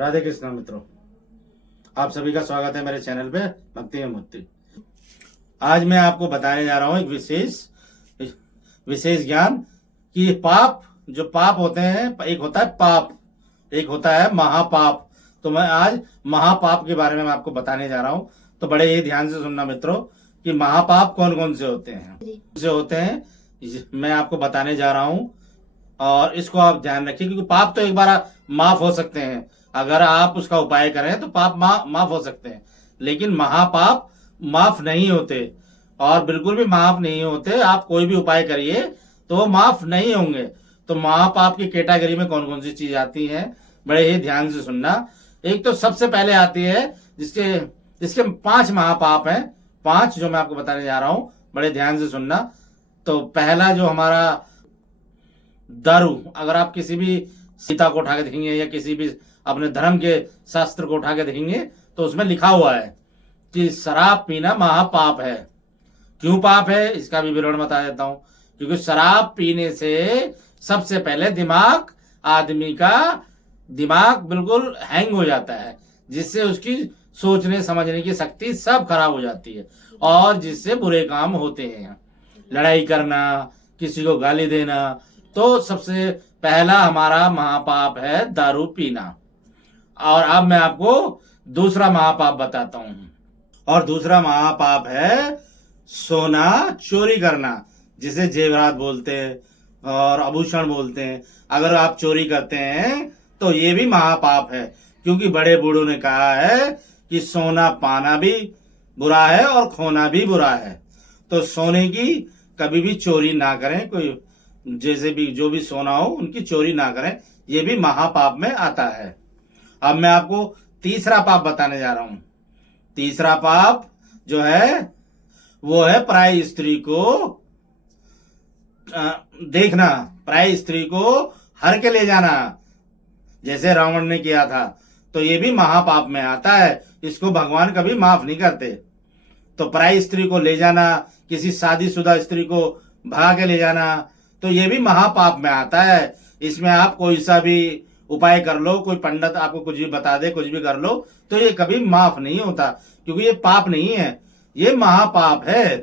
राधे कृष्ण मित्रों, आप सभी का स्वागत है मेरे चैनल पे भक्ति में मुक्ति। आज मैं आपको बताने जा रहा हूँ एक विशेष ज्ञान कि पाप, जो पाप होते हैं, एक होता है पाप, एक होता है महापाप। तो मैं आज महापाप के बारे में मैं आपको बताने जा रहा हूँ। तो बड़े ही ध्यान से सुनना मित्रों कि महापाप कौन कौन से होते हैं मैं आपको बताने जा रहा हूँ। और इसको आप ध्यान रखिए क्योंकि पाप तो एक बार माफ हो सकते हैं, अगर आप उसका उपाय करें तो पाप माफ हो सकते हैं, लेकिन महापाप माफ नहीं होते और बिल्कुल भी माफ नहीं होते। आप कोई भी उपाय करिए तो वो माफ नहीं होंगे। तो महापाप की कैटेगरी में कौन कौन सी चीज आती है, बड़े ही ध्यान से सुनना। एक तो सबसे पहले आती है जिसके 5 महापाप हैं, 5 जो मैं आपको बताने जा रहा हूं, बड़े ध्यान से सुनना। तो पहला जो हमारा दारू, अगर आप किसी भी सीता को उठा के देखेंगे या किसी भी अपने धर्म के शास्त्र को उठा के देखेंगे तो उसमें लिखा हुआ है कि शराब पीना महापाप है। क्यों पाप है इसका भी विवरण बता देता हूं। क्योंकि शराब पीने से सबसे पहले आदमी का दिमाग बिल्कुल हैंग हो जाता है, जिससे उसकी सोचने समझने की शक्ति सब खराब हो जाती है और जिससे बुरे काम होते हैं, लड़ाई करना, किसी को गाली देना। तो सबसे पहला हमारा महापाप है दारू पीना। और अब मैं आपको दूसरा महापाप बताता हूं। और दूसरा महापाप है सोना चोरी करना, जिसे जेवरात बोलते हैं और आभूषण बोलते हैं। अगर आप चोरी करते हैं तो ये भी महापाप है, क्योंकि बड़े बूढ़ों ने कहा है कि सोना पाना भी बुरा है और खोना भी बुरा है। तो सोने की कभी भी चोरी ना करें, कोई जैसे भी जो भी सोना हो उनकी चोरी ना करें, ये भी महापाप में आता है। अब मैं आपको तीसरा पाप बताने जा रहा हूं। तीसरा पाप जो है वो है पराई स्त्री को देखना, पराई स्त्री को हर के ले जाना, जैसे रावण ने किया था। तो ये भी महापाप में आता है, इसको भगवान कभी माफ नहीं करते। तो पराई स्त्री को ले जाना, किसी शादीशुदा स्त्री को भगा के ले जाना, तो ये भी महापाप में आता है। इसमें आप कोई सा भी उपाय कर लो, कोई पंडित आपको कुछ भी बता दे, कुछ भी कर लो, तो ये कभी माफ नहीं होता, क्योंकि ये पाप नहीं है, ये महापाप है।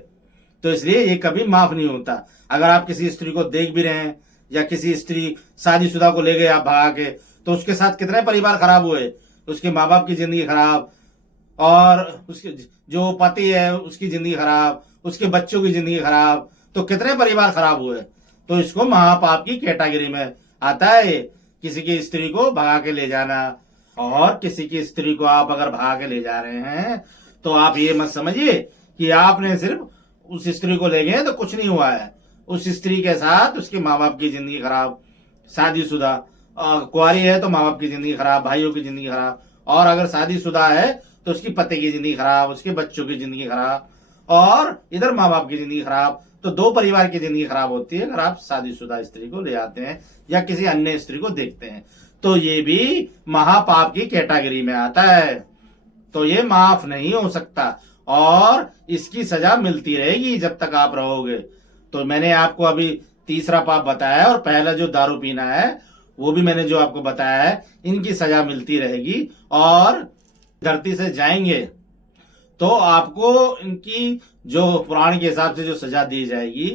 तो इसलिए ये कभी माफ नहीं होता। अगर आप किसी स्त्री को देख भी रहे हैं या किसी स्त्री शादीशुदा को ले गए आप भगा के, तो उसके साथ कितने परिवार खराब हुए, उसके माँ बाप की जिंदगी खराब, और उसके जो पति है उसकी जिंदगी खराब, उसके बच्चों की जिंदगी खराब, तो कितने परिवार खराब हुए। तो इसको महापाप की कैटेगरी में आता है, किसी की स्त्री को भगा के ले जाना। और किसी की स्त्री को आप अगर भगा के ले जा रहे हैं तो आप ये मत समझिए कि आपने सिर्फ उस स्त्री को ले गए तो कुछ नहीं हुआ है। उस स्त्री के साथ उसके माँ बाप की जिंदगी खराब, शादीशुदा कुंवारी है तो माँ बाप की जिंदगी खराब, भाइयों की जिंदगी खराब, और अगर शादीशुदा है तो उसकी पति की जिंदगी खराब, उसके बच्चों की जिंदगी खराब, और इधर माँ बाप की जिंदगी खराब। तो 2 परिवार की जिंदगी खराब होती है अगर आप शादीशुदा स्त्री को ले आते हैं या किसी अन्य स्त्री को देखते हैं। तो ये भी महापाप की कैटेगरी में आता है। तो ये माफ नहीं हो सकता और इसकी सजा मिलती रहेगी जब तक आप रहोगे। तो मैंने आपको अभी तीसरा पाप बताया और पहला जो दारू पीना है वो भी मैंने जो आपको बताया है, इनकी सजा मिलती रहेगी और धरती से जाएंगे तो आपको इनकी जो पुराण के हिसाब से जो सजा दी जाएगी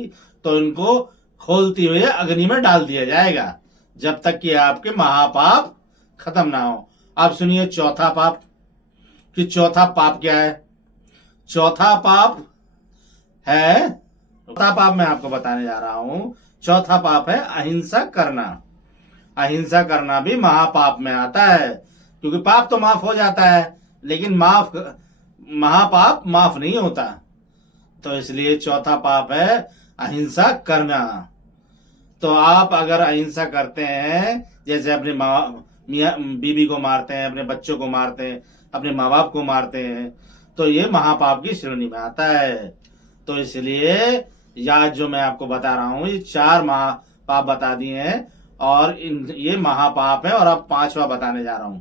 तो इनको खोलते हुए अग्नि में डाल दिया जाएगा जब तक कि आपके महापाप खत्म ना हो। अब सुनिए चौथा पाप, कि चौथा पाप क्या है। चौथा पाप मैं आपको बताने जा रहा हूं। चौथा पाप है अहिंसा करना। अहिंसा करना भी महापाप में आता है, क्योंकि पाप तो माफ हो जाता है लेकिन महापाप माफ नहीं होता। तो इसलिए चौथा पाप है अहिंसा करना। तो आप अगर अहिंसा करते हैं, जैसे अपने बीबी को मारते हैं, अपने बच्चों को मारते हैं, अपने माँ बाप को मारते हैं, तो ये महापाप की श्रेणी में आता है। तो इसलिए याद जो मैं आपको बता रहा हूं, ये 4 महापाप बता दिए हैं और ये महापाप है। और अब 5वां बताने जा रहा हूं,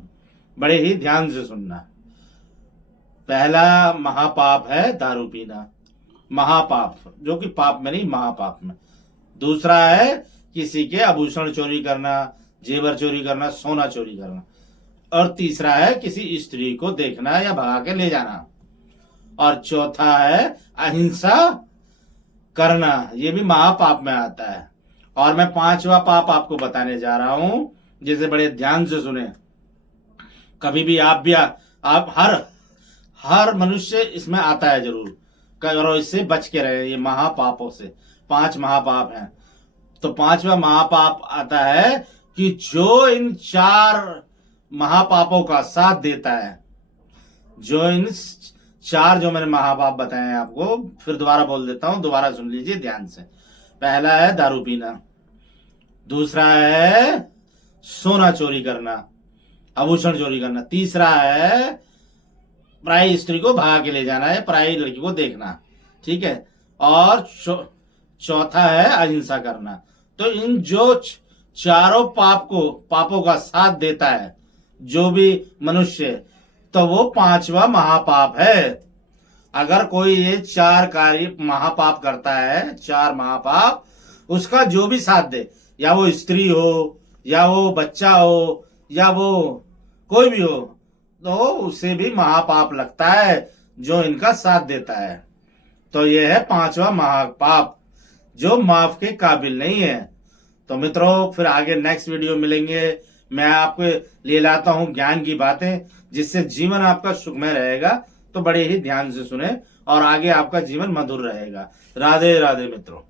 बड़े ही ध्यान से सुनना। पहला महापाप है दारू पीना, महापाप, जो कि पाप में नहीं, महापाप में। दूसरा है किसी के आभूषण चोरी करना, जेवर चोरी करना, सोना चोरी करना। और तीसरा है किसी स्त्री को देखना या भगा के ले जाना, और चौथा है अहिंसा करना, ये भी महापाप में आता है। और मैं पांचवा पाप आपको बताने जा रहा हूं, जिसे बड़े ध्यान से सुने। कभी भी आप हर मनुष्य इसमें आता है जरूर, और इससे बच के रहे, ये महापापों से। 5 महापाप हैं। तो 5वां महापाप आता है कि जो इन 4 महापापों का साथ देता है, जो इन 4 जो मैंने महापाप बताए हैं आपको, फिर दोबारा बोल देता हूं, दोबारा सुन लीजिए ध्यान से। पहला है दारू पीना, दूसरा है सोना चोरी करना, आभूषण चोरी करना, तीसरा है पराई स्त्री को भगा के ले जाना है, पराई लड़की को देखना, ठीक है, और चौथा है अहिंसा करना। तो इन जो चारों पापों का साथ देता है जो भी मनुष्य, तो वो 5वां महापाप है। अगर कोई ये 4 कार्य महापाप करता है, 4 महापाप, उसका जो भी साथ दे, या वो स्त्री हो, या वो बच्चा हो, या वो कोई भी हो, तो उसे भी महापाप लगता है जो इनका साथ देता है। तो ये है 5वां महापाप जो माफ के काबिल नहीं है। तो मित्रों, फिर आगे नेक्स्ट वीडियो मिलेंगे। मैं आपके लिए लाता हूं ज्ञान की बातें, जिससे जीवन आपका सुखमय रहेगा। तो बड़े ही ध्यान से सुने और आगे आपका जीवन मधुर रहेगा। राधे राधे मित्रों।